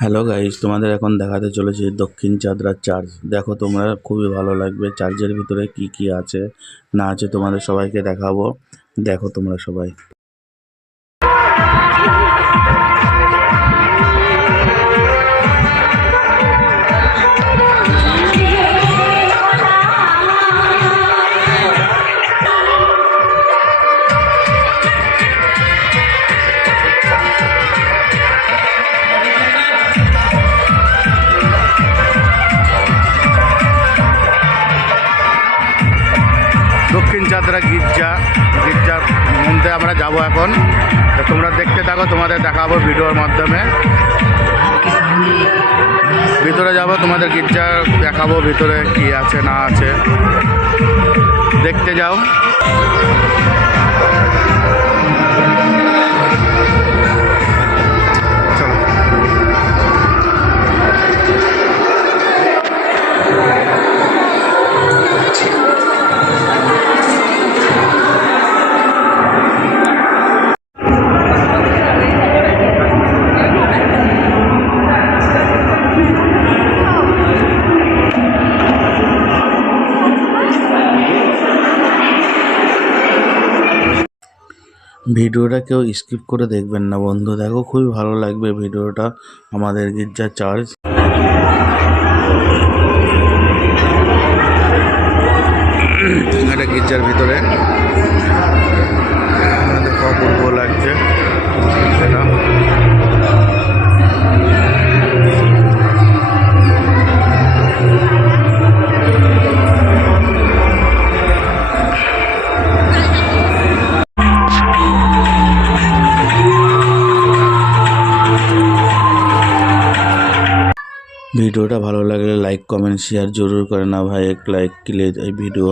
Hello guys, তোমাদের এখন দেখাতে চলেছি দক্ষিণ চাদরা চার্চ। দেখো তোমরা, খুবই ভালো লাগবে। চার্চের ভিতরে কি কি আছে না আছে তোমাদের সবাইকে দেখাবো। দেখো তোমরা সবাই। দক্ষিণ চাদরা গির্জার মধ্যে আমরা যাব এখন। তো তোমরা দেখতে থাকো, তোমাদের দেখাবো ভিডিওর মাধ্যমে। ভিতরে যাব, তোমাদের গির্জা দেখাবো ভিতরে কি আছে না আছে, দেখতে যাও। ভিডিওটা কেউ স্কিপ করে দেখবেন না বন্ধু, দেখো খুবই ভালো লাগবে ভিডিওটা। আমাদের গির্জা চার্চ, এটা গির্জার ভিতরে। দেখো অপূর্ব লাগছে এটা। ভিডিওটা ভালো লাগলে লাইক কমেন্ট শেয়ার জরুর করে না ভাই, এক লাইক প্লিজ এই ভিডিও।